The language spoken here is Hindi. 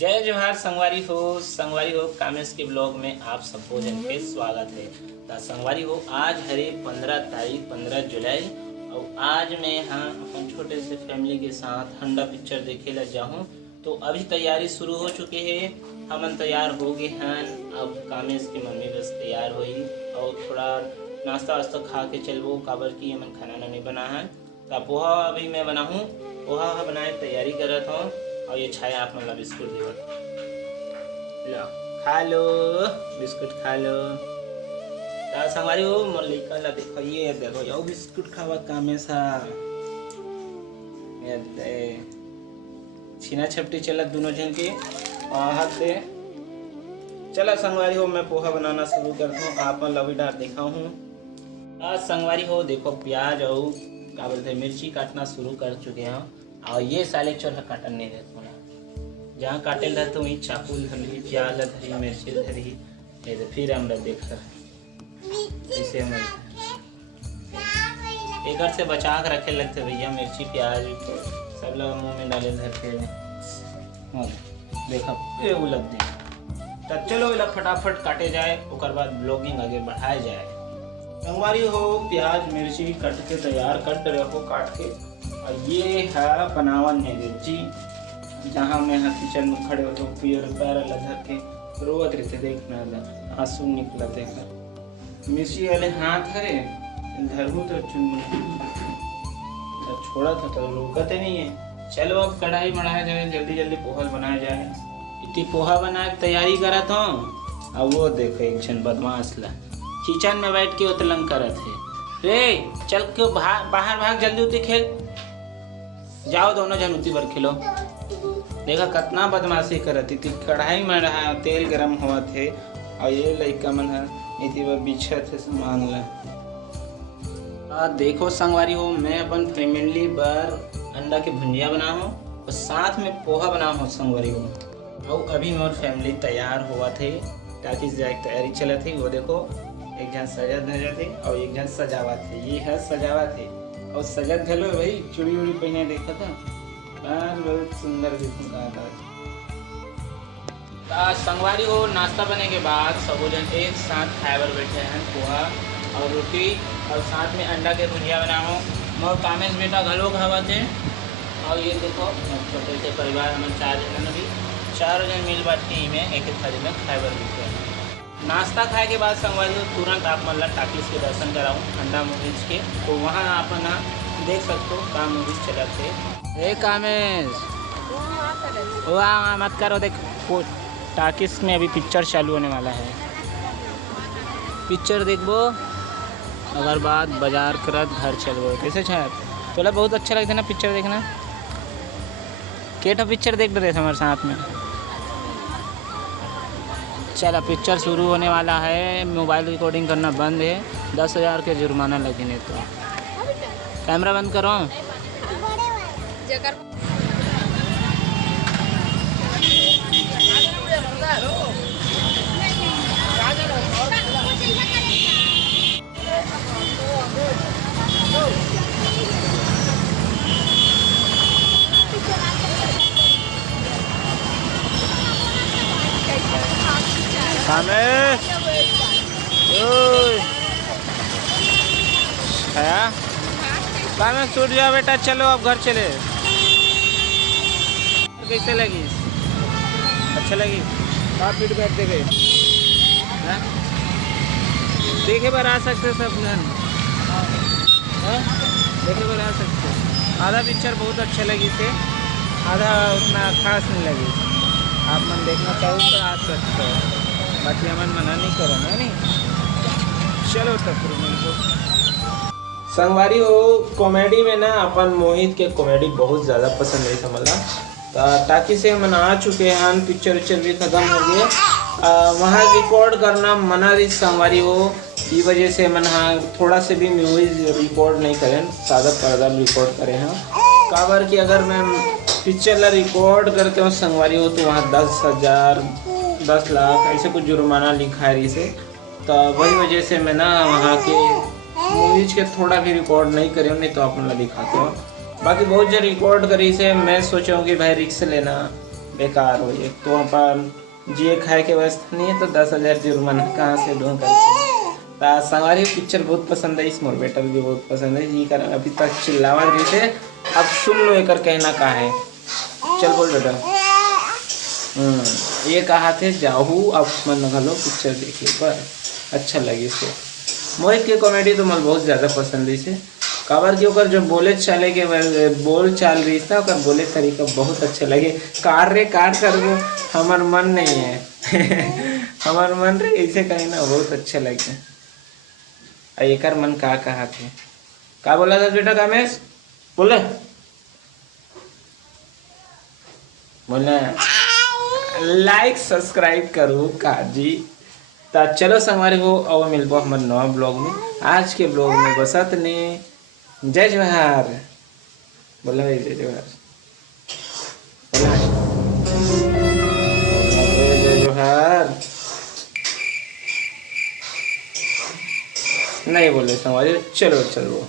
जय जोहार संगवारी हो कामेश के ब्लॉग में आप सबको जन के स्वागत है। तो संगवारी हो आज हरे 15 जुलाई और आज मैं यहाँ अपन छोटे से फैमिली के साथ हंडा पिक्चर देखे लग जाऊँ। तो अभी तैयारी शुरू हो चुकी है, हम तैयार हो गए हैं। अब कामेश की मम्मी बस तैयार हुई और थोड़ा नाश्ता वास्ता खा के चलबो, काबर की हमन खाना नहीं बना है। तो पोहा अभी मैं बनाऊँ, पोहा बनाए तैयारी करत हूँ। और ये छाया आप मतलब बिस्कुट देव लो, खा लो बिस्कुट खा लो। तो संगवारी हो मल्लिका ला देखो, ये देखो यो बिस्कुट खावा कामेशा छीना छपटी चला दोनों जन के हाथ से। चला संगवारी हो मैं पोहा बनाना शुरू करता हूँ, आप लवी डार देखा हूँ। आज संगवारी हो देखो प्याज और क्या बोलते मिर्ची काटना शुरू कर चुके हैं। और ये साले चोला काटन नहीं देते ना, जहाँ काटे ला तो वही चाकू धरी, प्याज धरी, मिर्ची धरी, फिर हम देख इसे हम एक से बचा के रखे लगते भैया। मिर्ची प्याज सब लोग मुँह में डाले धरते देखा ये उलग दे। तो चलो इला फटाफट काटे जाए, उसके बाद ब्लॉगिंग आगे बढ़ाया जाए। संगवारी हो प्याज मिर्ची कट के तैयार कर रखो काट के। और ये है बनावन मिर्ची, जहाँ मैं किचन में खड़े हो तो पैर लधर के रोवत रहते, देखना आंसू निकला देखा। मिर्ची वाले हाथ है धरहू तो चुन छोड़ा था तो रुकते नहीं है। चलो अब कढ़ाई बनाया जाए, जल्दी जल्दी पोहा बनाया जाए। इतनी पोहा बनाए तैयारी करा था। अब वो देखो एक जन बदमाश ला किचन में बैठ के उतलंग करत है। रे चल के बाहर भाग, जल्दी उठी खेल जाओ, दोनों जन उती पर खेलो। देखा कितना बदमाशी करती थी, कढ़ाई में रहा तेल गरम हुआ थे और ये लड़का मन है इतनी बार बिछा थे सामान ला। देखो संगवारी हो मैं अपन फैमिली बार अंडा के भुंजिया बना हूँ और साथ में पोहा बना हूँ संगवारी हो। और अभी मोर फैमिली तैयार हुआ थे ताकि तैयारी चला थी। वो देखो एक जन सजा धजा थे और एक जन सजावा थे। ये है सजावा थे और सजत घलो भाई चूड़ी उड़ी पहने देखा था, बहुत सुंदर दिखता था। संगवारी हो नाश्ता बने के बाद सब जन एक साथ खाए बर बैठे हैं, पोहा और रोटी और साथ में अंडा के भुजिया बना हो। मोर कामेश बेटा घलो खावा थे। और ये देखो छोटे से परिवार हम चार जन मिल बांट के में एक थाली में खाए बर बैठे हैं। नाश्ता खाए के बाद संगवारी हो तुरंत आप मतलब टाकिस के दर्शन कराऊँ ठंडा मूवीज के, तो वहाँ आप ना देख सकते हो काम मूवीज चला थे। कामेश वहाँ मत करो, देख टाकिस में अभी पिक्चर चालू होने वाला है। पिक्चर देखबो अगर बाद बाजार करत घर चलबो। कैसे छाप तोला बहुत अच्छा लगता ना पिक्चर देखना? केटा पिक्चर देख रहे थे हमारे साथ में। चला पिक्चर शुरू होने वाला है, मोबाइल रिकॉर्डिंग करना बंद है, 10,000 के जुर्माना लगेंगे। तो कैमरा बंद करो। कामेश कामेश छूट जाओ बेटा, चलो अब घर चले। कैसे लगी? अच्छा लगी? आप फीडबैक दे गए देखे बार आ सकते सब जन, देखे बार आ सकते। आधा पिक्चर बहुत अच्छा लगी थे, आधा उतना खास नहीं लगी। आप मन देखना चाहो तो आ सकते हो, बाकी हमें मना नहीं करो ना। नहीं चलो तब मिलको। संगवारी हो कॉमेडी में ना अपन मोहित के कॉमेडी बहुत ज़्यादा पसंद है समझला। ताकि से हम आ चुके हैं, पिक्चर उच्चर भी ख़त्म हो गए। वहाँ रिकॉर्ड करना मना रही संगवारी हो, ये वजह से मन हाँ थोड़ा से भी म्यूजिक रिकॉर्ड नहीं करें, सादा पर्दा रिकॉर्ड करें हैं। काबर कि अगर मैं पिक्चर ला रिकॉर्ड करते हो संगवारी हो तो वहाँ 10,000 10 लाख ऐसे कुछ जुर्माना लिखा है इसे। तो वही वजह से मैं ना वहाँ के मूवीज के थोड़ा भी रिकॉर्ड नहीं करे, नहीं तो आप दिखाते हो। बाकी बहुत जन रिकॉर्ड करी से मैं सोचा हूँ कि भाई रिक्स लेना बेकार हो। एक तो वहाँ पर जिए खाए के व्यवस्था नहीं है तो 10,000 जुर्माना कहाँ से दूँ करके। संगवारी पिक्चर बहुत पसंद है, इस मोर बेटा भी बहुत पसंद है जी कर अभी तक चिल्लावा जैसे। अब सुन लो एक कहना कहा है। चल बोल बेटा। ये कहा थे जाहू अब मन घलो पिक्चर देखिए पर अच्छा लगे से। मोहित के कॉमेडी तो मैं बहुत ज़्यादा पसंद है इसे। काबर के ओकर जो बोले चाले के बोल चाल रही था ओकर बोले तरीका बहुत अच्छा लगे। कार रे कार कर वो हमार मन नहीं है हमार मन रे ऐसे कहीं ना बहुत अच्छा लगे। एकर मन का कहा थे का बोला था बेटा कामेश बोले बोले लाइक सब्सक्राइब करो काजी। तो चलो संगवारी हो और मिलबो हमारे नवा ब्लॉग में। आज के ब्लॉग में बसत ने जय जोहार बोला भाई जय जोहार जय जोहार नहीं बोले संगवारी। चलो चलो।